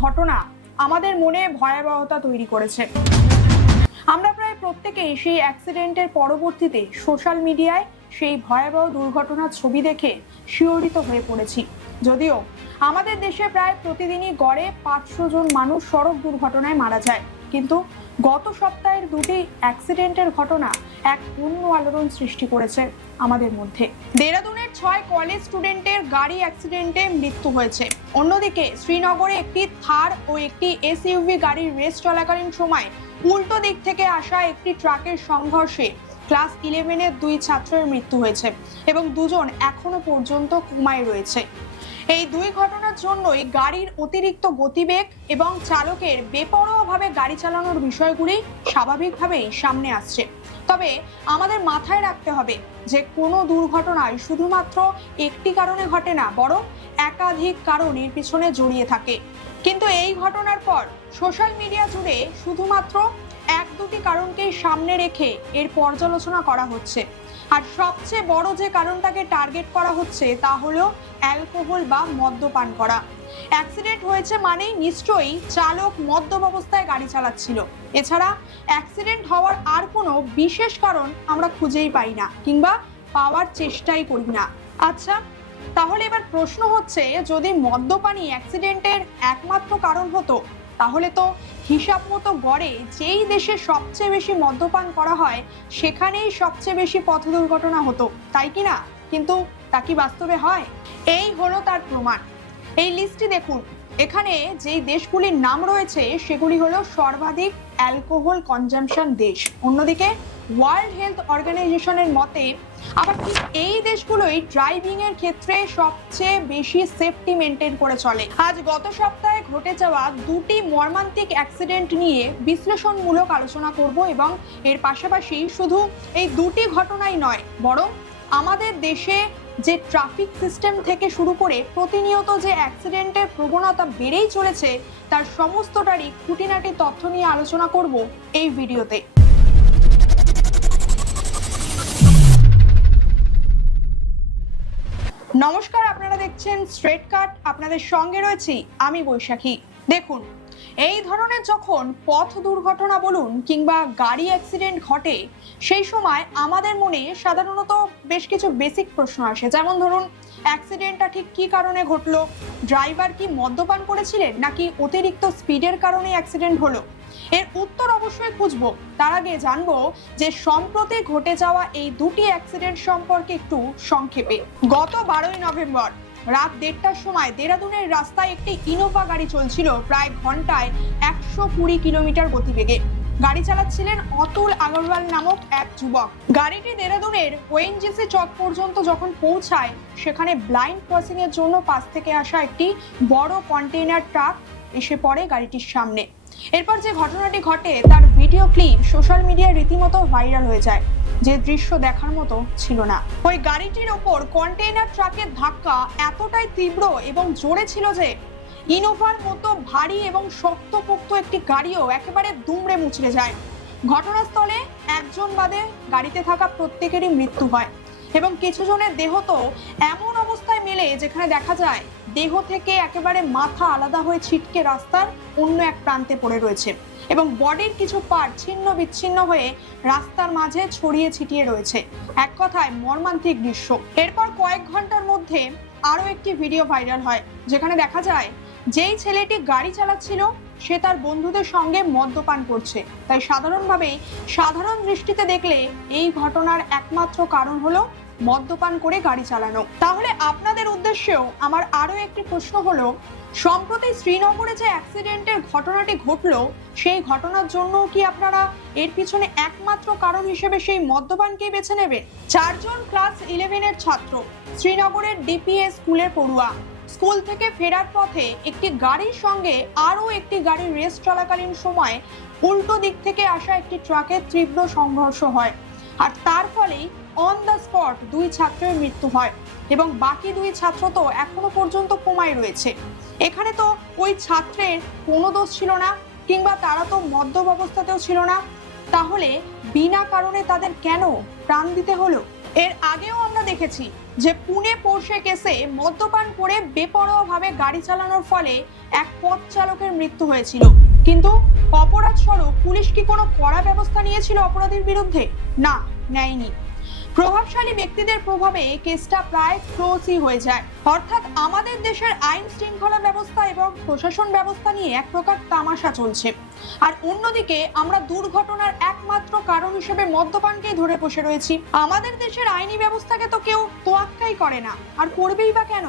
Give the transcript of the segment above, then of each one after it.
ঘটনা আমাদের মনে ভয়াবহতা তৈরি করেছে। আমরা প্রায় প্রত্যেকেই সেই অ্যাক্সিডেন্টের পরবর্তীতে সোশ্যাল মিডিয়ায় সেই ভয়াবহ দুর্ঘটনার ছবি দেখে শিহরিত হয়ে পড়েছি। যদিও আমাদের দেশে প্রায় প্রতিদিনই গড়ে পাঁচশো জন মানুষ সড়ক দুর্ঘটনায় মারা যায়। কিন্তু গত সপ্তাহের দুটি অ্যাক্সিডেন্টের ঘটনা এক পূর্ণ আলোড়ন সৃষ্টি করেছে আমাদের মধ্যে। দেরাদুনের ছয় কলেজ স্টুডেন্টের গাড়ি অ্যাক্সিডেন্টে মৃত্যু হয়েছে। অন্যদিকে শ্রীনগরে একটি থার ও একটি এসইউভি গাড়ির রেস চলাকালীন সময় উল্টো দিক থেকে আসা একটি ট্রাকের সংঘর্ষে ক্লাস ইলেভেনের দুই ছাত্রের মৃত্যু হয়েছে এবং দুজন এখনও পর্যন্ত কুমায় রয়েছে। এই দুই ঘটনার জন্যই গাড়ির অতিরিক্ত গতিবেগ এবং চালকের বেপরোয়াভাবে গাড়ি চালানোর বিষয়গুলি স্বাভাবিকভাবেই সামনে আসছে। তবে আমাদের মাথায় রাখতে হবে যে কোনো দুর্ঘটনায় শুধুমাত্র একটি কারণে ঘটে না, বরং একাধিক কারণ এর পিছনে জড়িয়ে থাকে। কিন্তু এই ঘটনার পর সোশ্যাল মিডিয়া জুড়ে শুধুমাত্র এক দুটি কারণকেই সামনে রেখে এর পর্যালোচনা করা হচ্ছে। আর সবচেয়ে বড় যে কারণটাকে টার্গেট করা হচ্ছে তা হলো অ্যালকোহল বা মদ্যপান করা। অ্যাক্সিডেন্ট হয়েছে মানেই নিশ্চয়ই চালক মদ্যপ অবস্থায় গাড়ি চালাচ্ছিল। এছাড়া অ্যাক্সিডেন্ট হওয়ার আর কোনো বিশেষ কারণ আমরা খুঁজেই পাই না কিংবা পাওয়ার চেষ্টাই করি না। আচ্ছা তাহলে এবার প্রশ্ন হচ্ছে, যদি মদ্যপানই অ্যাক্সিডেন্টের একমাত্র কারণ হতো তাহলে তো হিসাব মতো গড়ে যেই দেশে সবচেয়ে বেশি মদ্যপান করা হয়, সেখানেই সবচেয়ে বেশি পথ দুর্ঘটনা হতো, তাই কি না? কিন্তু তা কি বাস্তবে হয়? এই হলো তার প্রমাণ। এই লিস্টটি দেখুন। এখানে যেই দেশগুলির নাম রয়েছে, সেগুলি হলো সর্বাধিক অ্যালকোহল কনজাম্পশন দেশ। অন্যদিকে ওয়ার্ল্ড হেলথ অর্গানাইজেশনের মতে, আবার ঠিক এই দেশগুলোই ড্রাইভিং এর ক্ষেত্রে সবচেয়ে বেশি সেফটি মেনটেন করে চলে। আজ গত সপ্তাহে ঘটে যাওয়া দুটি মর্মান্তিক অ্যাক্সিডেন্ট নিয়ে বিশ্লেষণমূলক আলোচনা করব এবং এর পাশাপাশি শুধু এই দুটি ঘটনাই নয়, বরং আমাদের দেশে যে ট্রাফিক সিস্টেম থেকে শুরু করে প্রতিনিয়ত যে অ্যাক্সিডেন্টের প্রবণতা বেড়েই চলেছে, তার সমস্তটারই খুঁটিনাটি তথ্য নিয়ে আলোচনা করব এই ভিডিওতে। নমস্কার, আপনারা দেখছেন স্ট্রেট কাট আপনাদের সঙ্গে রয়েছি আমি বৈশাখী। দেখুন এই ধরনের যখন পথ দুর্ঘটনা বলুন কিংবা গাড়ি অ্যাক্সিডেন্ট ঘটে, সেই সময় আমাদের মনে সাধারণত বেশ কিছু বেসিক প্রশ্ন আসে। যেমন ধরুন অ্যাক্সিডেন্টটা ঠিক কী কারণে ঘটলো? ড্রাইভার কি মদ্যপান করেছিলেন নাকি অতিরিক্ত স্পিডের কারণে অ্যাক্সিডেন্ট হলো? এর উত্তর অবশ্যই খুঁজবো। তার আগে জানব যে সম্প্রতি ঘটে যাওয়া এই দুটি অ্যাক্সিডেন্ট সম্পর্কে একটু সংক্ষেপে। গত বারোই নভেম্বর রাত দেড়টার সময় দেরাদুনের রাস্তায় একটি ইনোভা গাড়ি চলছিল প্রায় ঘন্টায় একশো কুড়ি কিলোমিটার গতিবেগে। গাড়ি চালাচ্ছিলেন অতুল আগরওয়াল নামক এক যুবক। গাড়িটি দেরাদুনের ওএনজিসি চক পর্যন্ত যখন পৌঁছায়, সেখানে ব্লাইন্ড ক্রসিং এর জন্য পাশ থেকে আসা একটি বড় কন্টেইনার ট্রাক এসে পড়ে গাড়িটির সামনে। এরপর যে ঘটনাটি ঘটে, তার ভিডিও ক্লিপ সোশ্যাল মিডিয়ায় রীতিমতো ভাইরাল হয়ে যায়। যে দৃশ্য দেখার মতো ছিল না। ওই গাড়িটির ওপর কন্টেইনার ট্রাকের ধাক্কা এতটাই তীব্র এবং জোরে ছিল যে, ইনোভার মতো ভারী এবং শক্তপোক্ত একটি গাড়িও একেবারে দুমড়ে মুচড়ে যায়। ঘটনাস্থলে একজন বাদে গাড়িতে থাকা প্রত্যেকেরই মৃত্যু হয় এবং কিছু জনের দেহ তো এমন অবস্থায় মেলে যেখানে দেখা যায় দেহ থেকে একেবারে মাথা আলাদা হয়ে ছিটকে রাস্তার অন্য এক প্রান্তে পড়ে রয়েছে এবং বডির কিছু পার্ট ছিন্ন বিচ্ছিন্ন হয়ে রাস্তার মাঝে ছড়িয়ে ছিটিয়ে রয়েছে। এক কথায় মর্মান্তিক দৃশ্য। এরপর কয়েক ঘণ্টার মধ্যে আরও একটি ভিডিও ভাইরাল হয়, যেখানে দেখা যায় যেই ছেলেটি গাড়ি চালাচ্ছিল, সে তার বন্ধুদের সঙ্গে মদ্যপান করছে। তাই সাধারণভাবেই সাধারণ দৃষ্টিতে দেখলে এই ঘটনার একমাত্র কারণ হলো মদ্যপান করে গাড়ি চালানো। তাহলে আপনাদের উদ্দেশ্যেও আমার আরও একটি প্রশ্ন হলো, সম্প্রতি শ্রীনগরে যে অ্যাক্সিডেন্টের ঘটনাটি ঘটলো, সেই ঘটনার জন্য কি আপনারা এর পিছনে একমাত্র কারণ হিসেবে সেই মদ্যপানকেই বেছে নেবেন? চারজন ক্লাস ইলেভেনের ছাত্র, শ্রীনগরের ডিপিএস স্কুলের পড়ুয়া। স্কুল থেকে ফেরার পথে একটি গাড়ির সঙ্গে আরও একটি গাড়ির রেস চলাকালীন সময় উল্টো দিক থেকে আসা একটি ট্রাকের তীব্র সংঘর্ষ হয়। আর তার ফলেই অন দ্য স্পট দুই ছাত্রের মৃত্যু হয় এবং বাকি দুই ছাত্র তো এখনও পর্যন্ত কোমায় রয়েছে। এখানে তো ওই ছাত্রের কোনো দোষ ছিল না, কিংবা তারা তো মদ্যপ অবস্থাতেও ছিল না। তাহলে বিনা কারণে তাদের কেন প্রাণ দিতে হলো? এর আগেও আমরা দেখেছি যে পুনে পোর্শে কেসে মদ্যপান করে বেপরোয়াভাবে গাড়ি চালানোর ফলে এক পথ চালকের মৃত্যু হয়েছিল। কিন্তু অপরাধ স্বরূপ পুলিশ কি কোনো কড়া ব্যবস্থা নিয়েছিল অপরাধীর বিরুদ্ধে? না, নেয়নি। প্রভাবশালী ব্যক্তিদের প্রভাবে কেসটা প্রায় ক্লোজই হয়ে যায়। অর্থাৎ আমাদের দেশের আইন শৃঙ্খলা ব্যবস্থা এবং প্রশাসন ব্যবস্থা নিয়ে এক প্রকার তামাশা চলছে। আর অন্যদিকে আমরা দুর্ঘটনার একমাত্র কারণ হিসেবে মদ্যপানকেই ধরে বসে রয়েছি। আমাদের দেশের আইনি ব্যবস্থাকে তো কেউ তোয়াক্কাই করে না। আর করবেই বা কেন?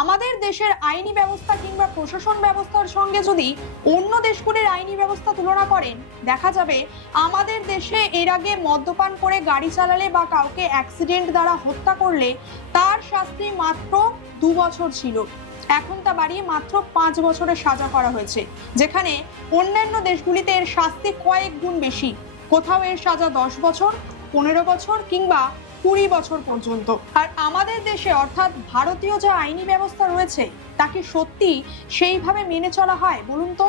আমাদের দেশের আইনি ব্যবস্থা কিংবা প্রশাসন ব্যবস্থার সঙ্গে যদি অন্য দেশগুলির আইনি ব্যবস্থা তুলনা করেন, দেখা যাবে আমাদের দেশে এর আগে মদ্যপান করে গাড়ি চালালে বা কাউকে অ্যাক্সিডেন্ট দ্বারা হত্যা করলে তার শাস্তি মাত্র দু বছর ছিল। এখন তা বাড়িয়ে মাত্র পাঁচ বছরের সাজা করা হয়েছে, যেখানে অন্যান্য দেশগুলিতে এর শাস্তি কয়েক গুণ বেশি। কোথাও এর সাজা দশ বছর, পনেরো বছর কিংবা কুড়ি বছর পর্যন্ত। আর আমাদের দেশে অর্থাৎ ভারতীয় যে আইনি ব্যবস্থা রয়েছে তাকে সত্যি সেইভাবে মেনে চলা হয় বলুন তো?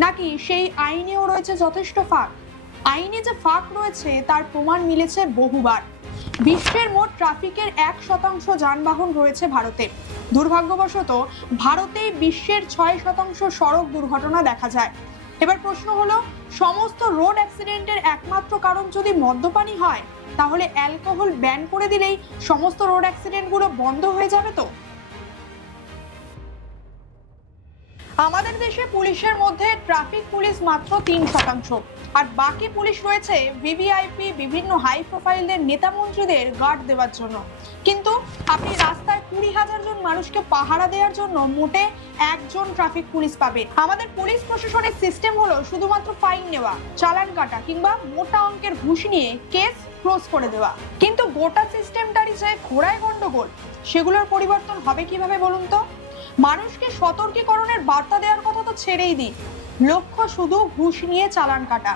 নাকি সেই আইনেও রয়েছে যথেষ্ট ফাঁক? আইনে যে ফাঁক রয়েছে, তার প্রমাণ মিলেছে বহুবার। বিশ্বের মোট ট্রাফিকের এক শতাংশ যানবাহন রয়েছে ভারতে। দুর্ভাগ্যবশত, ভারতেই বিশ্বের ছয় শতাংশ সড়ক দুর্ঘটনা দেখা যায়। এবার প্রশ্ন হলো, সমস্ত রোড অ্যাক্সিডেন্টের একমাত্র কারণ যদি মদ্যপানি হয়, তাহলে অ্যালকোহল ব্যান করে দিলেই সমস্ত রোড অ্যাক্সিডেন্টগুলো বন্ধ হয়ে যাবে তো? আমাদের দেশে পুলিশের মধ্যে ট্রাফিক পুলিশ মাত্র তিন শতাংশ। আর বাকি পুলিশ রয়েছে ভিভিআইপি, বিভিন্ন হাই প্রোফাইলদের নেতা মন্ত্রীদের গার্ড দেওয়ার জন্য। কিন্তু আপনি রাস্তায় কুড়ি হাজার জন মানুষকে পাহারা দেওয়ার জন্য মোটে একজন ট্রাফিক পুলিশ পাবেন। আমাদের পুলিশ প্রশাসনের সিস্টেম হলো শুধুমাত্র ফাইন নেওয়া, চালান কাটা কিংবা মোটা অঙ্কের ঘুষ নিয়ে কেস ক্লোজ করে দেওয়া। কিন্তু গোটা সিস্টেমটারই যে ঘোড়ায় গন্ডগোল, সেগুলোর পরিবর্তন হবে কীভাবে বলুন তো? মানুষকে সতর্কীকরণের বার্তা দেওয়ার কথা তো ছেড়েই দিন লক্ষ্য শুধু ঘুষ নিয়ে চালান কাটা।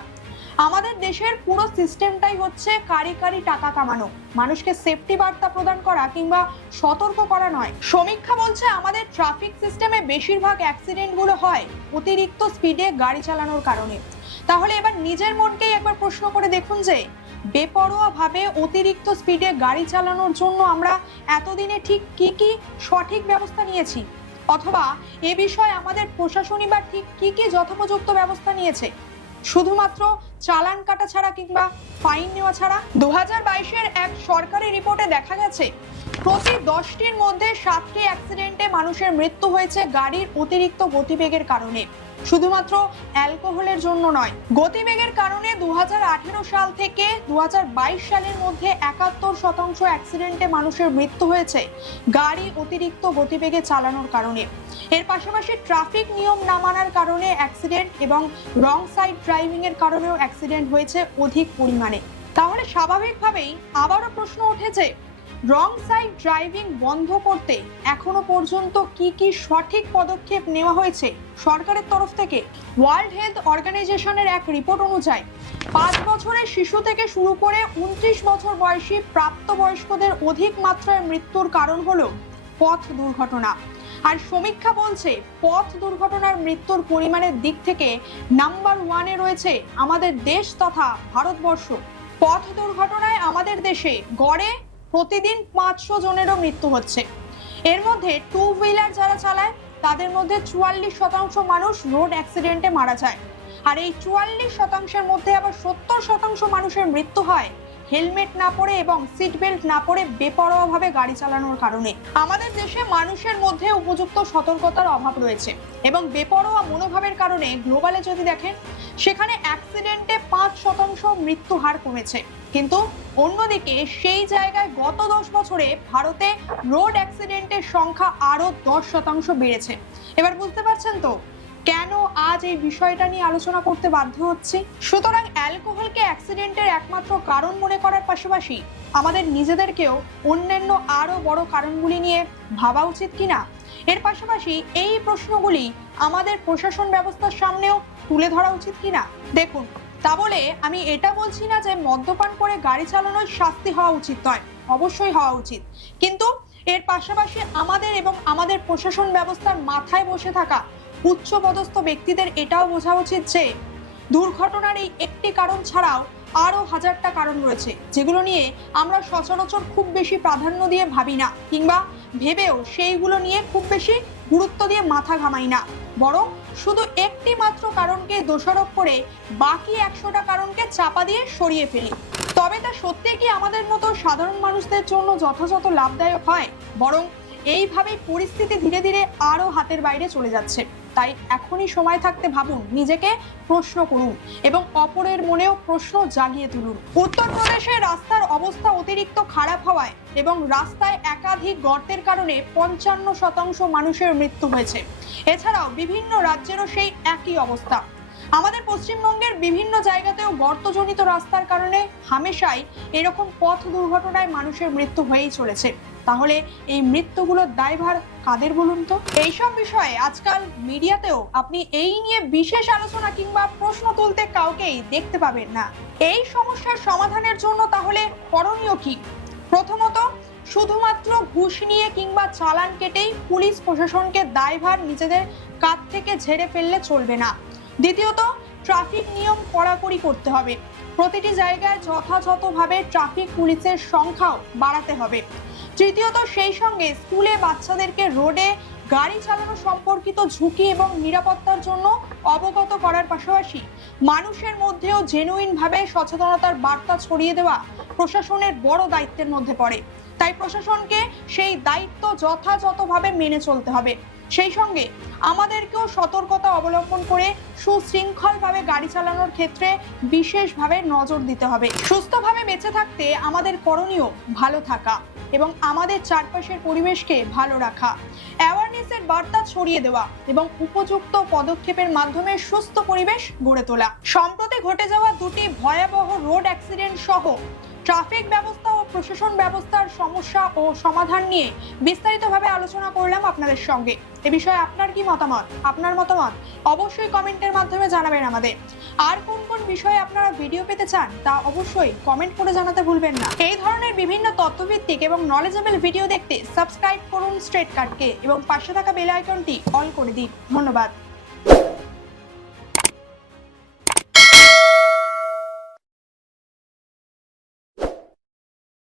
আমাদের দেশের পুরো সিস্টেমটাই হচ্ছে কারি কারি টাকা কামানো। মানুষকে সেফটি বার্তা প্রদান করা কিংবা সতর্ক করা নয়। সমীক্ষা বলছে আমাদের ট্রাফিক সিস্টেমে বেশিরভাগ অ্যাক্সিডেন্টগুলো হয় অতিরিক্ত স্পিডে গাড়ি চালানোর কারণে। তাহলে এবার নিজের মনকেই একবার প্রশ্ন করে দেখুন যে বেপরোয়া ভাবে অতিরিক্ত স্পিডে গাড়ি চালানোর জন্য আমরা এতদিনে ঠিক কি কি সঠিক ব্যবস্থা নিয়েছি? অথবা এ বিষয়ে আমাদের প্রশাসনই বা ঠিক কি কি যথোপযুক্ত ব্যবস্থা নিয়েছে? শুধুমাত্র চালান কাটা ছাড়া কিংবা ফাইন নেওয়া ছাড়া? দু হাজার এক সরকারি রিপোর্টে দেখা গেছে, প্রতি দশটির মধ্যে সাতটি অ্যাক্সিডেন্টে মানুষের মৃত্যু হয়েছে গাড়ির অতিরিক্ত গতিবেগের কারণে। শুধুমাত্র অ্যালকোহলের জন্য নয়, গতিবেগের কারণে দু সাল থেকে দু হাজার বাইশ সালের মধ্যে একাত্তর শতাংশ অ্যাক্সিডেন্টে মানুষের মৃত্যু হয়েছে গাড়ি অতিরিক্ত গতিবেগে চালানোর কারণে। এর পাশাপাশি ট্রাফিক নিয়ম না মানার কারণে অ্যাক্সিডেন্ট এবং রং সাইড ড্রাইভিং এর কারণেও অ্যাক্সিডেন্ট হয়েছে অধিক পরিমাণে। তাহলে স্বাভাবিকভাবেই আবারও প্রশ্ন উঠেছে রং সাইড ড্রাইভিং বন্ধ করতে এখনও পর্যন্ত কি কি সঠিক পদক্ষেপ নেওয়া হয়েছে সরকারের তরফ থেকে? ওয়ার্ল্ড হেলথ অর্গানাইজেশনের এক রিপোর্ট অনুযায়ী, পাঁচ বছরের শিশু থেকে শুরু করে উনত্রিশ বছর বয়সী প্রাপ্তবয়স্কদের অধিক মাত্রায় মৃত্যুর কারণ হল পথ দুর্ঘটনা। আর সমীক্ষা বলছে, পথ দুর্ঘটনার মৃত্যুর পরিমাণের দিক থেকে নাম্বার ওয়ানে রয়েছে আমাদের দেশ তথা ভারতবর্ষ। পথ দুর্ঘটনায় আমাদের দেশে গড়ে প্রতিদিন পাঁচশো জনেরও মৃত্যু হচ্ছে। এর মধ্যে টু হুইলার যারা চালায়, তাদের মধ্যে চুয়াল্লিশ শতাংশ মানুষ রোড অ্যাক্সিডেন্টে মারা যায়। আর এই চুয়াল্লিশ শতাংশের মধ্যে আবার সত্তর শতাংশ মানুষের মৃত্যু হয়। হেলমেট না পরে এবং সিট বেল্ট না পরে বেপরোয়াভাবে গাড়ি চালানোর কারণে। আমাদের দেশে মানুষের মধ্যে উপযুক্ত সতর্কতার অভাব রয়েছে এবং বেপরোয়া মনোভাবের কারণে গ্লোবালে যদি দেখেন, সেখানে অ্যাক্সিডেন্টে পাঁচ শতাংশ মৃত্যু হার কমেছে। কিন্তু অন্যদিকে সেই জায়গায় গত দশ বছরে ভারতে রোড অ্যাক্সিডেন্টের সংখ্যা আরও দশ শতাংশ বেড়েছে। এবার বুঝতে পারছেন তো, কেন আজ এই বিষয়টা নিয়ে আলোচনা করতে বাধ্য হচ্ছি। সুতরাং অ্যালকোহলকে অ্যাক্সিডেন্টের একমাত্র কারণ মনে করার পাশাপাশি আমাদের নিজেদেরকেও অন্যান্য আরও বড় কারণগুলি নিয়ে ভাবা উচিত কিনা? এর পাশাপাশি এই প্রশ্নগুলি আমাদের প্রশাসন ব্যবস্থার সামনেও তুলে ধরা উচিত কিনা? দেখুন, তা বলে আমি এটা বলছি না যে মদ্যপান করে গাড়ি চালানোর শাস্তি হওয়া উচিত নয়, অবশ্যই হওয়া উচিত। কিন্তু এর পাশাপাশি আমাদের এবং আমাদের প্রশাসন ব্যবস্থার মাথায় বসে থাকা উচ্চপদস্থ ব্যক্তিদের এটাও বোঝা উচিত যে দুর্ঘটনার এই একটি কারণ ছাড়াও আরও হাজারটা কারণ রয়েছে, যেগুলো নিয়ে আমরা সচরাচর খুব বেশি প্রাধান্য দিয়ে ভাবি না কিংবা ভেবেও সেইগুলো নিয়ে খুব বেশি গুরুত্ব দিয়ে মাথা ঘামাই না। বরং শুধু একটি মাত্র কারণকে দোষারোপ করে বাকি একশোটা কারণকে চাপা দিয়ে সরিয়ে ফেলি। তবে তা সত্যি কি আমাদের মতো সাধারণ মানুষদের জন্য যথাযথ লাভদায়ক হয়? বরং এইভাবেই পরিস্থিতি ধীরে ধীরে আরও হাতের বাইরে চলে যাচ্ছে। তাই এখনই সময় থাকতে ভাবুন, নিজেকে প্রশ্ন করুন এবং অপরের মনেও প্রশ্ন জাগিয়ে তুলুন। উত্তরপ্রদেশে রাস্তার অবস্থা অতিরিক্ত খারাপ হওয়ায় এবং রাস্তায় একাধিক গর্তের কারণে পঞ্চান্ন শতাংশ মানুষের মৃত্যু হয়েছে। এছাড়াও বিভিন্ন রাজ্যেরও সেই একই অবস্থা। আমাদের পশ্চিমবঙ্গের বিভিন্ন জায়গাতেও গর্তজনিত রাস্তার কারণে হামেশাই এরকম পথ দুর্ঘটনায় মানুষের মৃত্যু হয়েই চলেছে। তাহলে এই মৃত্যুগুলোর দায়ভার কাদের বলুন তো? এইসব বিষয়ে আজকাল মিডিয়াতেও আপনি এই নিয়ে বিশেষ আলোচনা কিংবা প্রশ্ন তুলতে কাউকেই দেখতে পাবেন না। এই সমস্যার সমাধানের জন্য তাহলে করণীয় কি? প্রথমত, শুধুমাত্র ঘুষ নিয়ে কিংবা চালান কেটেই পুলিশ প্রশাসনকে দায়ভার নিজেদের কাঁধ থেকে ঝেড়ে ফেললে চলবে না। দ্বিতীয়ত ট্রাফিক নিয়ম কড়াকড়ি করতে হবে। প্রতিটি জায়গায় যথাযথভাবে ট্রাফিক পুলিশের সংখ্যাও বাড়াতে হবে। তৃতীয়ত, সেই সঙ্গে স্কুলে বাচ্চাদেরকে রোডে গাড়ি চালানো সম্পর্কিত ঝুঁকি এবং নিরাপত্তার জন্য অবগত করার পাশাপাশি মানুষের মধ্যেও জেনুইনভাবে সচেতনতার বার্তা ছড়িয়ে দেওয়া প্রশাসনের বড় দায়িত্বের মধ্যে পড়ে। তাই প্রশাসনকে সেই দায়িত্ব যথাযথভাবে মেনে চলতে হবে। সেই সঙ্গে আমাদেরকেও সতর্কতা অবলম্বন করে সুশৃঙ্খলভাবে গাড়ি চালানোর ক্ষেত্রে বিশেষভাবে নজর দিতে হবে। সুস্থভাবে বেঁচে থাকতে আমাদের করণীয় ভালো থাকা এবং আমাদের চারপাশের পরিবেশকে ভালো রাখা। অ্যাওয়ারনেসের বার্তা ছড়িয়ে দেওয়া এবং উপযুক্ত পদক্ষেপের মাধ্যমে সুস্থ পরিবেশ গড়ে তোলা। সম্প্রতি ঘটে যাওয়া দুটি ভয়াবহ রোড অ্যাক্সিডেন্ট সহ ট্রাফিক ব্যবস্থা প্রশাসন ব্যবস্থার সমস্যা ও সমাধান নিয়ে বিস্তারিতভাবে আলোচনা করলাম আপনাদের সঙ্গে। এ বিষয়ে আপনার কি মতামত? আপনার মতামত অবশ্যই কমেন্টের মাধ্যমে জানাবেন আমাদের। আর কোন কোন বিষয়ে আপনারা ভিডিও পেতে চান তা অবশ্যই কমেন্ট করে জানাতে ভুলবেন না। এই ধরনের বিভিন্ন তথ্যভিত্তিক এবং নলেজেবল ভিডিও দেখতে সাবস্ক্রাইব করুন স্ট্রেট কার্ডকে এবং পাশে থাকা বেল আইকনটি অল করে দিন। ধন্যবাদ।